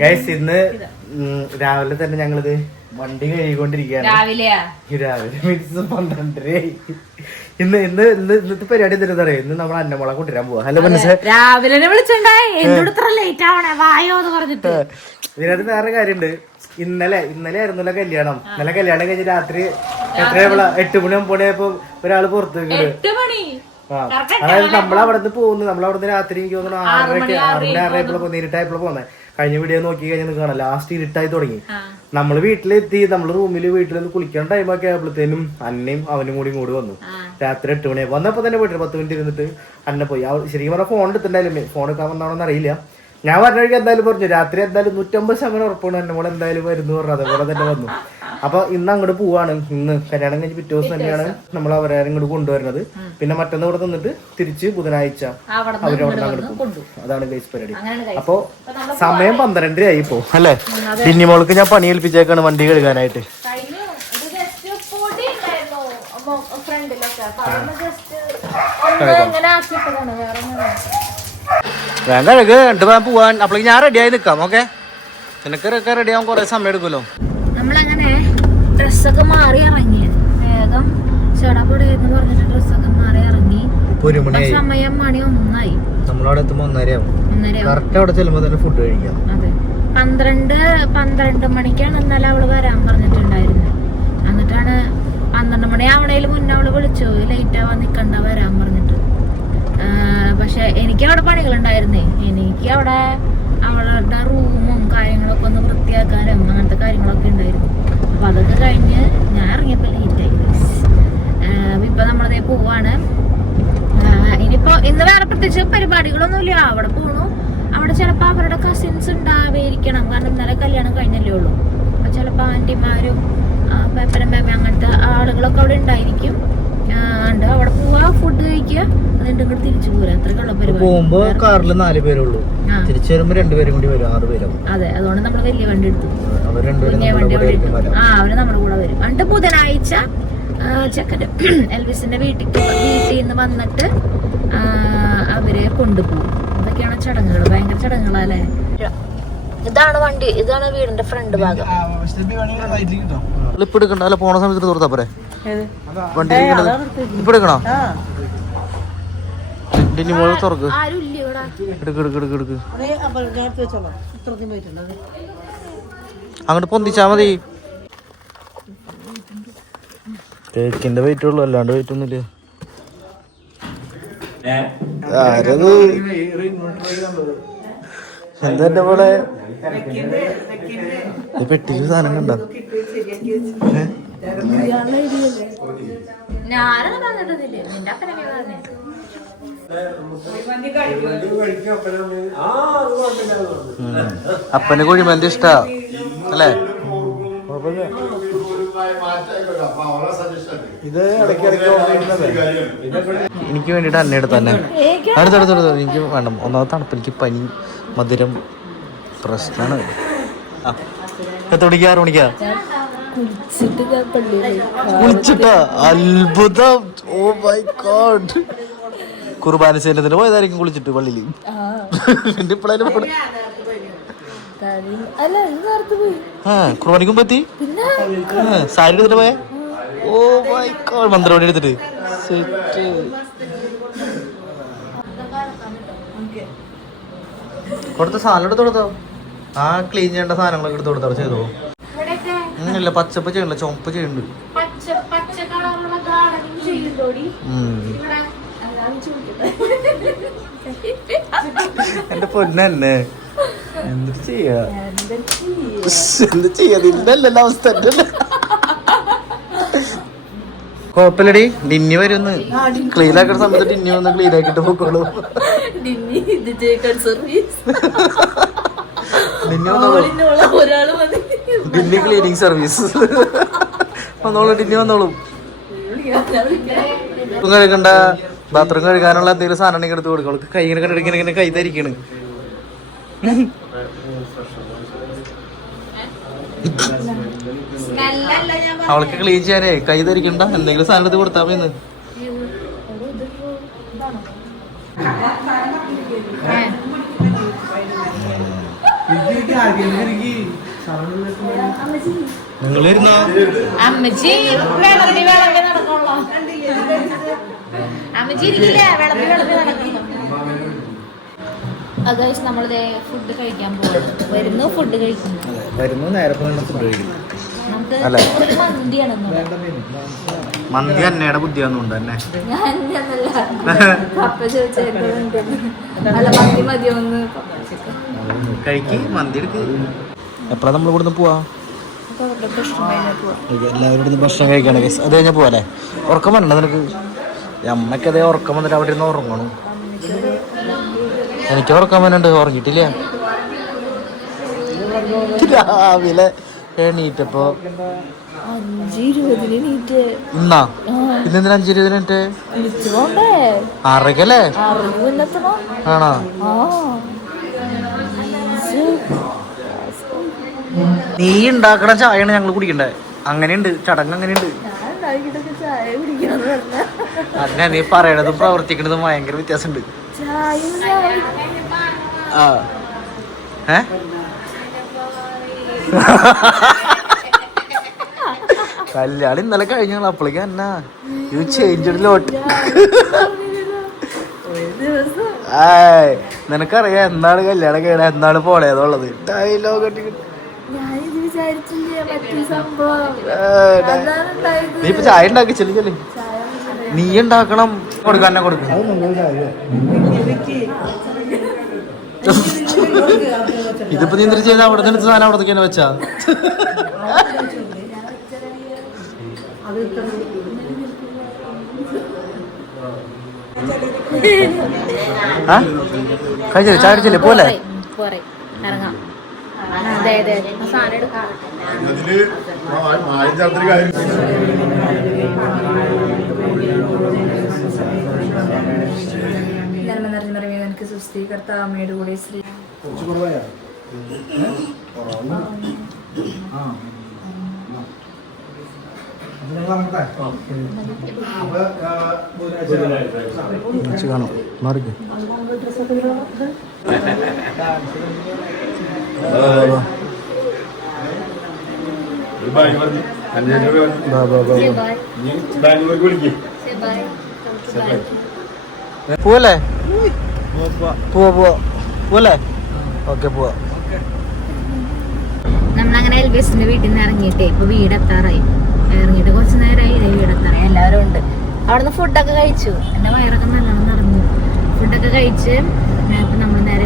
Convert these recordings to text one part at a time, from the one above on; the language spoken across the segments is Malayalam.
ഗൈസ് ഇന്ന് രാവിലെ തന്നെ ഞങ്ങളിത് വണ്ടി കഴുകിക്കൊണ്ടിരിക്കുകയാണ്. രാവിലെ. മീൻസ് പന്ത്രണ്ടരയായി. ഇന്ന് ഇന്ന് ഇന്ന് ഇന്നത്തെ പരിപാടി എന്തെങ്കിലും അറിയാം? ഇന്ന് നമ്മൾ അന്നമുള കൊണ്ടുവരാൻ പോവാ. ഹലോ മനസ്സേ. രാവിലെ ഇതിനകത്ത് വേറെ കാര്യമുണ്ട്. ഇന്നലെ ഇന്നലെ ആയിരുന്നല്ലോ കല്യാണം? ഇന്നലെ കല്യാണം കഴിഞ്ഞ് രാത്രി എത്രയാ എട്ട് മണി ഒമ്പത് മണിയായപ്പോ ഒരാൾ പുറത്തു അതായത് നമ്മളവിടെ പോകുന്നത് പോകുന്നു. നമ്മളവിടെ നിന്ന് രാത്രി എനിക്ക് തോന്നുന്നു ആറരയ്ക്ക് ആറിന്റെ ആറരയപ്പോഴോ നേരിട്ടായപ്പോഴോ പോകുന്നത് കഴിഞ്ഞ വീഡിയോ നോക്കി കഴിഞ്ഞാൽ നിങ്ങൾക്ക് കാണാം. ലാസ്റ്റ് ഇരുട്ടായി തുടങ്ങി. നമ്മൾ വീട്ടിലെത്തി. നമ്മൾ റൂമിൽ വീട്ടിൽ നിന്ന് കുളിക്കാൻ ടൈം ഒക്കെ ആയപ്പോഴത്തേനും അന്നയും അവനും കൂടി കൂടി വന്നു. രാത്രി എട്ട് മണിയായി. വന്നപ്പോ തന്നെ വീട്ടിൽ പത്ത് മിനിറ്റ് ഇരുന്നിട്ട് അന്നെ പോയി. ശരിക്കും പറഞ്ഞാൽ ഫോൺ എടുത്തിട്ടുണ്ടായാലും ഫോൺ എടുക്കാൻ വന്നാണോന്ന് അറിയില്ല. ഞാൻ പറഞ്ഞ വഴിക്ക് എന്തായാലും പറഞ്ഞു. രാത്രി എന്തായാലും നൂറ്റമ്പത് ശതമാനം ഉറപ്പാണ് എന്റെ മോളെ എന്തായാലും വരുന്നു പറഞ്ഞു. അതേപോലെ തന്നെ വന്നു. അപ്പൊ ഇന്ന് അങ്ങോട്ട് പോവാണ്. ഇന്ന് കല്യാണം കഴിഞ്ഞ് പിറ്റേ ദിവസം തന്നെയാണ് നമ്മൾ അവരെ ഇങ്ങോട്ട് കൊണ്ടുവരുന്നത്. പിന്നെ മറ്റന്ന് ഇവിടെ നിന്നിട്ട് തിരിച്ച് ബുധനാഴ്ച അവരവിടെ അങ്ങോട്ട് പോകും. അതാണ് ഗൈസ് പരിപാടി. അപ്പോൾ അപ്പൊ സമയം പന്ത്രണ്ടര ആയി പോ അല്ലേ? പിന്നെ മോൾക്ക് ഞാൻ പണി ഏൽപ്പിച്ചേക്കാണ് വണ്ടി കഴുകാനായിട്ട്. ഫ്രണ്ടിലൊക്കെ വേഗം കഴുക് രണ്ട് പോകാൻ പോവാൻ. അപ്പോഴേക്ക് ഞാൻ റെഡി ആയി നിക്കാം ഓക്കെ നിനക്ക് റെഡി ആവാൻ കുറെ സമയം എടുക്കുമല്ലോ. നമ്മളങ്ങനെ ഡ്രസ്സൊക്കെ മാറി ഇറങ്ങി. വേഗം ചെടപൊടി എന്ന് പറഞ്ഞിട്ട് ഡ്രസ്സൊക്കെ മാറി ഇറങ്ങി. സമയം മണി ഒന്നായി. നമ്മളവിടെ എത്തുമ്പോ ഒന്നരയാവും. ഒന്നര കറക്റ്റ് അവിടെ ചെല്ലുമ്പോ തന്നെ ഫുഡ് കഴിക്കാം. പന്ത്രണ്ട് പന്ത്രണ്ട് മണിക്കാണ് ഇന്നലെ അവൾ വരാൻ പറഞ്ഞിട്ടുണ്ടായിരുന്നത്. എന്നിട്ടാണ് പന്ത്രണ്ട് മണി ആവണേൽ മുന്നേ അവൾ വിളിച്ചു. ലേറ്റ് ആവാൻ നിക്കണ്ട വരാൻ പറഞ്ഞിട്ട് ആ, പക്ഷെ എനിക്ക് അവിടെ പണികളുണ്ടായിരുന്നേ. എനിക്ക് അവിടെ അവളുടെ റൂമും കാര്യങ്ങളൊക്കെ ഒന്ന് വൃത്തിയാക്കാനും അങ്ങനത്തെ കാര്യങ്ങളൊക്കെ ഉണ്ടായിരുന്നു. അപ്പൊ അതൊക്കെ കഴിഞ്ഞ് ഞാൻ ഇറങ്ങിയപ്പോ ലേറ്റ് ആയി. ആ, ഇപ്പൊ നമ്മളതേ പോവാണ്. ഇനിയിപ്പോ ഇന്ന് വേറെ പ്രത്യേകിച്ച് പരിപാടികളൊന്നുമില്ല. അവിടെ പോണു. അവിടെ ചിലപ്പോ അവരുടെ കസിൻസ് ഉണ്ടാവേയിരിക്കണം കാരണം ഇന്നലെ കല്യാണം കഴിഞ്ഞല്ലേ ഉള്ളൂ. അപ്പൊ ചിലപ്പോ ആന്റിമാരും പേപ്പനും പേപ്പ അങ്ങനത്തെ ആളുകളൊക്കെ അവിടെ ഉണ്ടായിരിക്കും. അവിടെ പോവാ ഫുഡ് കഴിക്കുക. തിരിച്ചു പോരാ? പോകുമ്പോ കാറിൽ നാല് പേരുള്ളൂ ഉള്ളൂ തിരിച്ചു വരുമ്പോ രണ്ടുപേരും കൂടി വരും ആറ് പേരും. അതെ അതുകൊണ്ട് നമ്മൾ വലിയ വണ്ടി എടുത്തു. അവർ രണ്ടുപേരും ആ അവർ നമ്മുടെ കൂടെ വരും. എന്നിട്ട് ബുധനാഴ്ച ചെക്കന്റെ എൽവിസിന്റെ വീട്ടിൽ വീട്ടിൽ നിന്ന് വന്നിട്ട് അവരെ കൊണ്ടുപോകും. ഇതൊക്കെയാണ് ചടങ്ങുകൾ ഭയങ്കര ചടങ്ങുകളല്ലേ? ഇതാണ് വണ്ടി. ഇതാണ് വീടിന്റെ ഫ്രണ്ട് ഭാഗം. ഇപ്പൊ എടുക്കണ്ട. അല്ല പോണ സമയത്ത് തുറത്താ പോരെ? വണ്ടി ഇപ്പൊ എടുക്കണോ? ഡിന്നി മോൾ തുറക്ക്. ആരും ഇല്ല ഇവിടെ. എടുക്ക് എടുക്ക് എടുക്ക് എടുക്ക്. അങ്ങോട്ട് പൊന്തിച്ചാ മതി. കേക്കിന്റെ വെയിറ്റ് ഉള്ളു അല്ലാണ്ട് വെയിറ്റ് ഒന്നുമില്ല. ആരത്? എന്താ എന്റെ പോലെ ഈ പെട്ടിയിൽ സാധനം കണ്ട? ഞാനത് പറഞ്ഞിട്ടൊന്നുമില്ല. നിന്റെ അപ്പനൊക്കെ പറഞ്ഞേ? അപ്പന് കുഴിമന്തി ഇഷ്ടാ. അല്ലേ? ഇത് എനിക്ക് വേണ്ടിട്ട് അന്നെ എടുത്ത് തന്നെ അടുത്തടുത്തടുത്ത് എനിക്ക് വേണം ഒന്നാമത് തണുപ്പ് എനിക്ക് പനി മധുരം പ്രശ്നമാണ്. ആ. എത്ര മണിക്കാ? ആറ് മണിക്കാ? കുളിച്ചിട്ടാ അത്ഭുതം. ഓ മൈ ഗോഡ് കുർബാന സേനത്തിന് പോയതായിരിക്കും കുളിച്ചിട്ട് പള്ളിയിൽ. പിന്നെ പോയി. ആ കുർബാനിക്കും പറ്റി? സാരി എടുത്തിട്ട് പോയ? ഓ മൈ ഗോഡ് മന്ത്രവാടി എടുത്തിട്ട്. സെറ്റ്. കൊടുത്ത സാധനം എടുത്ത് കൊടുത്തോ? ആ ക്ലീൻ ചെയ്യേണ്ട സാധനങ്ങളൊക്കെ എടുത്ത് കൊടുത്തോ ചെയ്തോ? ഇല്ല പച്ചപ്പ് ചെയ്യണില്ല ചുമപ്പ് ചെയ്യുന്നുണ്ട് എന്റെ പൊന്നെ എന്തിട്ട് ചെയ്യാ? എന്ത് ചെയ്യാ? നിന്നല്ല അവസ്ഥ കൊഴപ്പില്ലടി ഡിന്നി വരുന്ന്. ക്ലീൻ ആക്കുന്ന സമയത്ത് ഡിന്നി വന്ന് ക്ലീൻ ആക്കിട്ട് പൊക്കോളൂ. Dinni cleaning service. വന്നോളൂ. ഡിന്നി വന്നോളൂ ബാത്റൂം കഴുകണ്ട. ബാത്റൂം കഴുകാനുള്ള എന്തെങ്കിലും സാധനം എടുത്ത് കൊടുക്കും. അവൾക്ക് കൈ ഇങ്ങനെ കണ്ടിട്ട് ഇങ്ങനെ കൈ ധരിക്കണ് ഞാൻ അവൾക്ക് ക്ലീൻ ചെയ്യാനേ കൈ ധരിക്കണ്ട എന്തെങ്കിലും സാധനം എടുത്ത് കൊടുത്താൽ മതി നിങ്ങളിരുന്നോ? അമ്മച്ചി വിളമ്പി വിളമ്പി നടക്കുള്ളൂ അമ്മച്ചി. ഇരിക്കില്ല വിളമ്പി വിളമ്പി നടക്കും. അത്. നമ്മളിതേ ഫുഡ് കഴിക്കാൻ പോകും വരുന്നു ഫുഡ് കഴിക്കുന്നു. വരുന്നു നേരെ ഫുഡ് കഴിക്കുന്നു. മന്തി അന്നയുടെ ബുദ്ധിയൊന്നുണ്ട് തന്നെ. കഴിക്ക് മന്തി എടുക്ക്. എപ്പോഴാ നമ്മൾ ഇവിടുന്ന് പോവാ? അപ്പൊ അവരുടെ പ്രശ്നം കഴിഞ്ഞാൽ പോവാം. എല്ലാവരും ഇവിടുന്ന് ഭക്ഷണം കഴിക്കാണ്. അത് കഴിഞ്ഞാൽ പോവാല്ലേ ഉറക്കം വരണ്ട നിനക്ക്. അമ്മയ്ക്കതേ ഉറക്കം വന്നിട്ട് അവിടെ ഇരുന്ന് ഉറങ്ങണം. എനിക്ക് ഉറക്കം വന്നിട്ട് ഉറങ്ങിയിട്ടില്ല. രാവിലെ എണീറ്റപ്പോ ഇന്നാ? ഇന്നെന്തിനാ അഞ്ചു ഇരുപതിന് ആറരക്കല്ലേ? പിന്നെത്തണം ആണോ? നീ ഉണ്ടാക്കണ ചായയാണ് ഞങ്ങൾ കുടിക്കണ്ടേ? അങ്ങനെയുണ്ട് ചടങ്ങ് അങ്ങനെയുണ്ട്. ചായ കുടിക്കണം നീ പറയണതും പ്രവർത്തിക്കണതും ഭയങ്കര വ്യത്യാസമുണ്ട്. ആ. ഏ? കല്യാണം ഇന്നലെ കഴിഞ്ഞ അപ്പോഴേക്കും എന്നാ? യു ചേഞ്ച് ലോട്ട് നിനക്കറിയാം എന്നാണ് കല്യാണം കഴിയണ എന്നാണ് പോണേന്നുള്ളത്. ഡയലോഗ് വിചാരിച്ചില്ല മറ്റേ സംഭവം. നീ ഇപ്പൊ ചായ ഉണ്ടാക്കി ചെല്ലു ചെല്ലു. ചായ നീ ഉണ്ടാക്കണം. കൊടുക്കാൻ തന്നെ കൊടുക്കും. ഇതിപ്പോ നീ എന്തിനു ചെയ്ത? അവിടെ നിന്ന് സാധനം അവിടെ തന്നെ വെച്ചാ? കഴിച്ചില്ലേ ചായ അടിച്ചില്ലേ പോലെ പോരെ, പോരെ. ഇറങ്ങാം. അതെ അതെ. സാധനം എടുക്കാം. അതിൽ മാ- മായം ചേർത്തൊരു കാര്യം നന്മ നിറഞ്ഞ നിറമേ എനിക്ക് സുസ്ഥീകർത്ത അമ്മയുടെ കൂടെ ശ്രീ കാണാം. മാറിക്ക്. പോവല്ലേ? പോവാ ഓക്കെ പോവാ. നമ്മളങ്ങനെ എൽബിസിന്റെ വീട്ടിൽ നിന്ന് ഇറങ്ങിയിട്ടേ ഇപ്പൊ വീടെത്താറായി. ഇറങ്ങിയിട്ട് കുറച്ച് നേരമായി വീടെത്താറായി. എല്ലാവരും ഉണ്ട്. അവിടുന്ന് ഫുഡൊക്കെ കഴിച്ചു. എന്റെ വയറൊക്കെ നല്ലോണം നിറഞ്ഞു. ഫുഡൊക്കെ കഴിച്ച്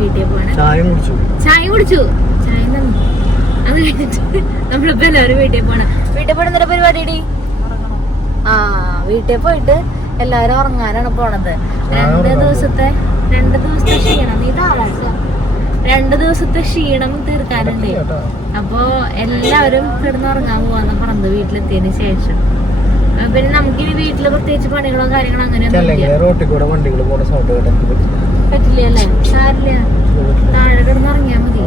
വീട്ടിൽ പോവാണ്. ചായ കുടിച്ചു. ചായ കുടിച്ചു. ചായ അത് കഴിഞ്ഞിട്ട് നമ്മളിപ്പോ എല്ലാവരും വീട്ടിൽ പോണ. വീട്ടിൽ പോയിട്ട് പരിപാടി ആ വീട്ടിൽ പോയിട്ട് എല്ലാവരും ഉറങ്ങാനാണ് പോണത്. രണ്ട് ദിവസത്തെ രണ്ട് ദിവസത്തെ ക്ഷീണം. നീ താമസ രണ്ട് ദിവസത്തെ ക്ഷീണം തീർക്കാനുണ്ട്. അപ്പോ എല്ലാവരും കിടന്നുറങ്ങാൻ പോവാന്ന് പറഞ്ഞത് വീട്ടിലെത്തിയതിന് ശേഷം. പിന്നെ പിന്നെ നമുക്കിനി വീട്ടിൽ പ്രത്യേകിച്ച് പണികളോ കാര്യങ്ങളോ അല്ലെങ്കിൽ റോട്ടിൽ കൂടെ വണ്ടികൾ സൗണ്ട് കേട്ടാ എനിക്ക് പറ്റില്ല. പറ്റില്ല അല്ലേ? സാരില്ല താഴെ മതി.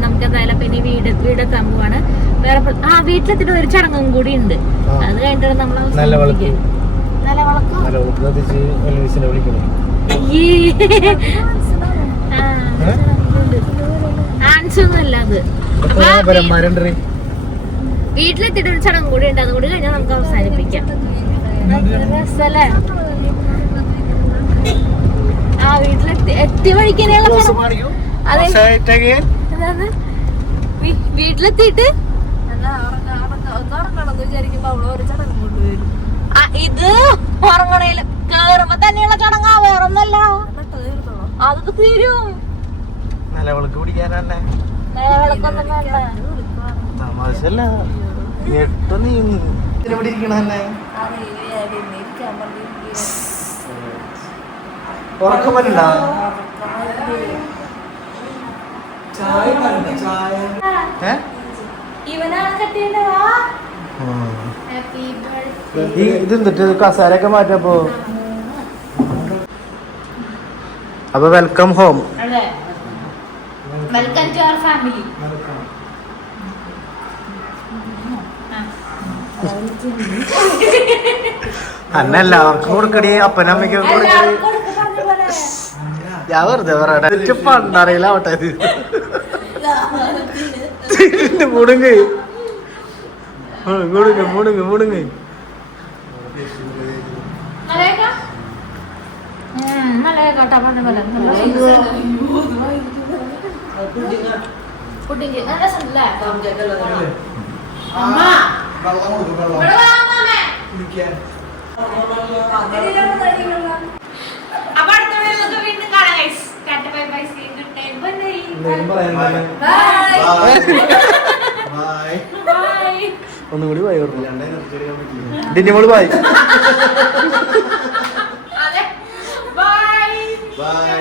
നമുക്ക് എന്തായാലും പിന്നെ വീട് വീടെത്താൻ പോവാണ്. വേറെ പ്ര- ആ വീട്ടിലെത്തിട്ട് ഒരു ചടങ്ങും കൂടി ഉണ്ട്. അത് കഴിഞ്ഞിട്ട് നമ്മൾ നല്ല വിളക്ക്. നല്ല വിളക്ക് നല്ല വിളക്ക് കത്തിച്ച് എൽവിസിനെ വിളിക്കണം. ആ, ഏ? ആൻസ് അത്. ഒരു ചടങ്ങ് കൂടി ഉണ്ട്. അതുകൂടി കഴിഞ്ഞാൽ നമുക്ക് അവസാനിപ്പിക്കാം. രസല്ലേ? ആ വീട്ടിലെത്തി എത്തി വഴിക്കാനുള്ള അതെ. വീട്ടിലെത്തിയിട്ട്? ഇത് ഉറങ്ങണേൽ കേറുമ്പോ തന്നെയുള്ള ചടങ്ങാ വേറൊന്നല്ല. അത് തീരും. നല്ല വിളക്ക് പിടിക്കാനല്ലേ തമാശല്ല ഞെട്ട നീ ഇവിടെ ഇരിക്കണല്ലേ ഉറക്കം വരണ്ട ഇത് എന്നിട്ട് കസാരൊക്കെ മാറ്റപ്പോ അപ്പൊ welcome home welcome to our family അന്ന എല്ലാവർക്കും കൊടുക്കടി അപ്പനമ്മയ്ക്കും കൊടുക്കടി. ഞാൻ വെറുതെ പറയട്ടെ. പണ്ടറിയില്ല ആവട്ടെ ഇത്. മുടുങ്ങ്. മുടുങ്ങ് മുടുങ്ങ് മുടുങ്ങ് പുഡിങ്. നല്ല രസമുണ്ടല്ലേ? അമ്മ. വെള്ളം കൊടുക്കും വെള്ളം. അപ്പൊ അടുത്ത വീഡിയോ നമുക്ക് വീണ്ടും കാണാം guys. Bye bye see good time bye ഒന്നുകൂടി ബൈ ഡിന്നിമോൾ പോയി അതെ. Bye bye